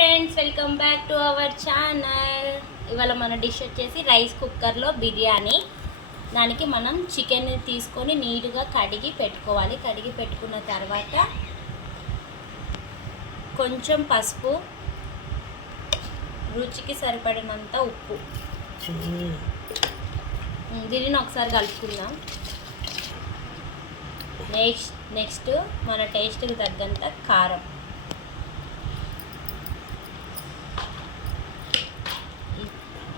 Friends, welcome back to our channel. ఇవాళ మన dish వచ్చేసి రైస్ కుక్కర్లో బిర్యానీ. దానికి మనం చికెన్ తీసుకొని నీట్గా కడిగి పెట్టుకోవాలి. కడిగి పెట్టుకున్న తర్వాత కొంచెం పసుపు, రుచికి సరిపడినంత ఉప్పు, దీనిని ఒకసారి కలుపుకుందాం. నెక్స్ట్ మన టేస్ట్కి తగ్గంత కారం,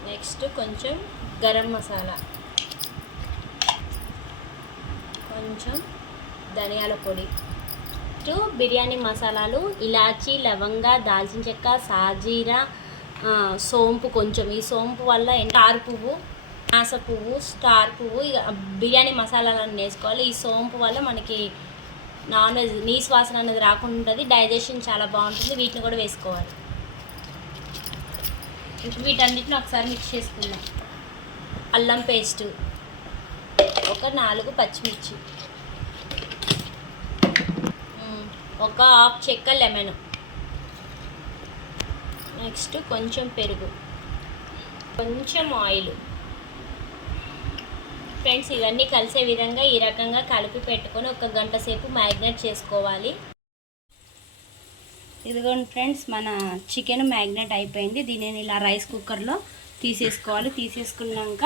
నెక్స్ట్ కొంచెం గరం మసాలా, కొంచెం ధనియాల పొడి, బిర్యానీ మసాలాలు ఇలాచీ, లవంగ, దాల్చిన చెక్క, సాజీరా, సోంపు కొంచెం. ఈ సోంపు వల్ల స్టార్ పువ్వు, నాస పువ్వు, స్టార్ పువ్వు, ఇక బిర్యానీ మసాలాలను వేసుకోవాలి. ఈ సోంపు వల్ల మనకి నాన్ వెజ్ నీసు వాసన అనేది రాకుండా ఉంటుంది, డైజెషన్ చాలా బాగుంటుంది. వీటిని కూడా వేసుకోవాలి. ఇప్పుడు వీటన్నిటిని ఒకసారి మిక్స్ చేసుకుందాం. అల్లం పేస్టు, ఒక 4 పచ్చిమిర్చి, ఒక హాఫ్ చెక్క లెమన్, నెక్స్ట్ కొంచెం పెరుగు, కొంచెం ఆయిల్. ఫ్రెండ్స్, ఇవన్నీ కలిసే విధంగా ఈ రకంగా కలిపి పెట్టుకొని 1 గంట సేపు మ్యారినేట్ చేసుకోవాలి. ఇదిగోండి ఫ్రెండ్స్, మన చికెన్ మ్యారినేట్ అయిపోయింది. దీనిని ఇలా రైస్ కుక్కర్లో తీసేసుకోవాలి. తీసేసుకున్నాక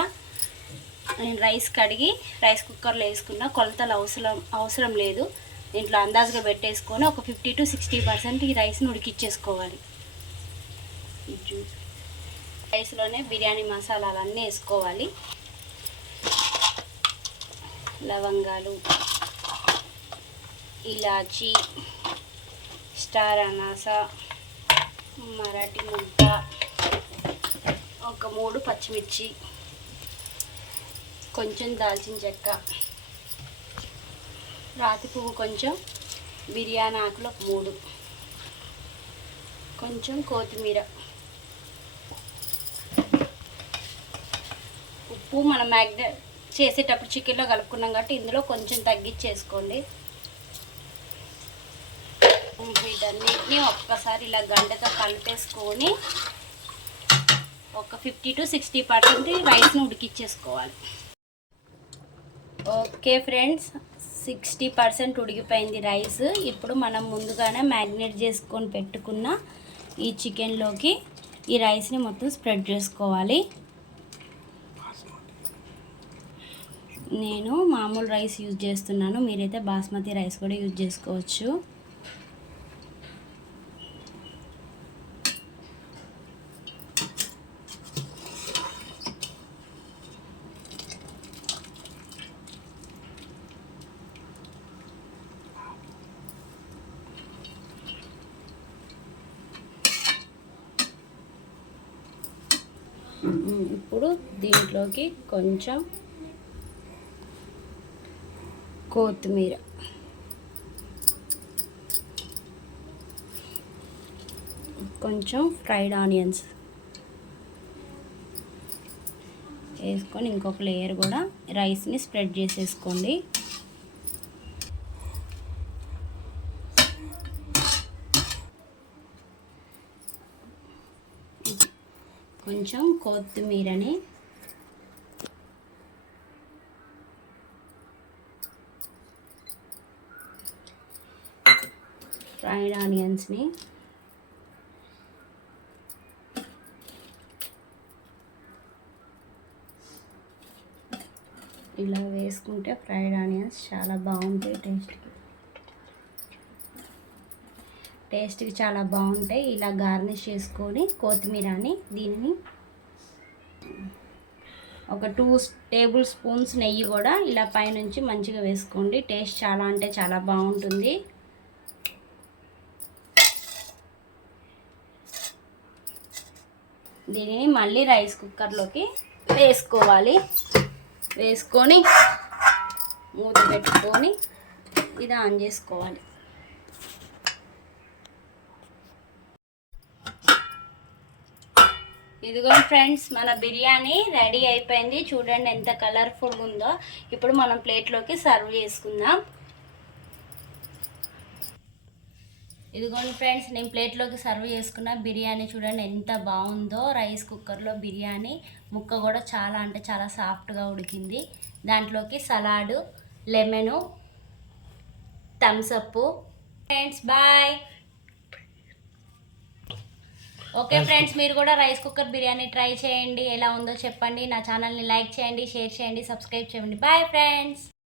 నేను రైస్ కడిగి రైస్ కుక్కర్లో వేసుకున్న, కొలతలు అవసరం లేదు. దీంట్లో అందాజుగా పెట్టేసుకొని ఒక 50 to 60% ఈ రైస్ని ఉడికిచ్చేసుకోవాలి. రైస్లోనే బిర్యానీ మసాలాలన్నీ వేసుకోవాలి. లవంగాలు, ఇలాచీ, స్టార్ అనాస, మరాఠీ ముద్ద, ఒక 3 పచ్చిమిర్చి, కొంచెం దాల్చిన చెక్క, రాతి పువ్వు కొంచెం, బిర్యానీ ఆకులు ఒక 3, కొంచెం కొత్తిమీర, ఉప్పు మనం మ్యాగ్నేట్ చేసేటప్పుడు చికెన్లో కలుపుకున్నాం కాబట్టి ఇందులో కొంచెం తగ్గించేసుకోండి. వీటన్నిటిని ఒక్కసారి ఇలా గంటతో కలిపేసుకొని ఒక 50 to 60% రైస్ని ఉడికిచ్చేసుకోవాలి. ఓకే ఫ్రెండ్స్, 60% ఉడికిపోయింది రైస్. ఇప్పుడు మనం ముందుగానే మ్యారినేట్ చేసుకొని పెట్టుకున్న ఈ చికెన్లోకి ఈ రైస్ని మొత్తం స్ప్రెడ్ చేసుకోవాలి. నేను మామూలు రైస్ యూజ్ చేస్తున్నాను, మీరైతే బాస్మతి రైస్ కూడా యూజ్ చేసుకోవచ్చు. ఇప్పుడు దీంట్లోకి కొంచెం కొత్తిమీర, కొంచెం ఫ్రైడ్ ఆనియన్స్ వేసుకొని ఇంకొక లేయర్ కూడా రైస్ని స్ప్రెడ్ చేసేసుకోండి. కొంచెం కొత్తిమీరని, ఫ్రైడ్ ఆనియన్స్ని, ఇలా వేసుకుంటే ఫ్రైడ్ ఆనియన్స్ చాలా బాగుంటాయి. టేస్ట్కి చాలా బాగుంటాయి. ఇలా గార్నిష్ చేసుకొని కొత్తిమీరని, దీనిని ఒక 2 టేబుల్ స్పూన్స్ నెయ్యి కూడా ఇలా పైనుంచి మంచిగా వేసుకోండి. టేస్ట్ చాలా అంటే చాలా బాగుంటుంది. దీనిని మళ్ళీ రైస్ కుక్కర్లోకి వేసుకోవాలి. వేసుకొని మూత పెట్టుకొని ఇది ఆన్ చేసుకోవాలి. ఇదిగో ఫ్రెండ్స్, మన బిర్యానీ రెడీ అయిపోయింది. చూడండి ఎంత కలర్ఫుల్గా ఉందో. ఇప్పుడు మనం ప్లేట్లోకి సర్వ్ చేసుకుందాం. ఇదిగోండి ఫ్రెండ్స్, నేను ప్లేట్లోకి సర్వ్ చేసుకున్న బిర్యానీ చూడండి ఎంత బాగుందో. రైస్ కుక్కర్లో బిర్యానీ ముక్క కూడా చాలా అంటే చాలా సాఫ్ట్గా ఉడికింది. దాంట్లోకి salad, lemon, Thums Up. Friends bye. Okay friends, మీరు కూడా రైస్ కుక్కర్ బిర్యానీ ట్రై చేయండి, ఎలా ఉందో చెప్పండి. నా ఛానల్ని లైక్ చేయండి, షేర్ చేయండి, సబ్స్క్రైబ్ చేయండి. Bye friends.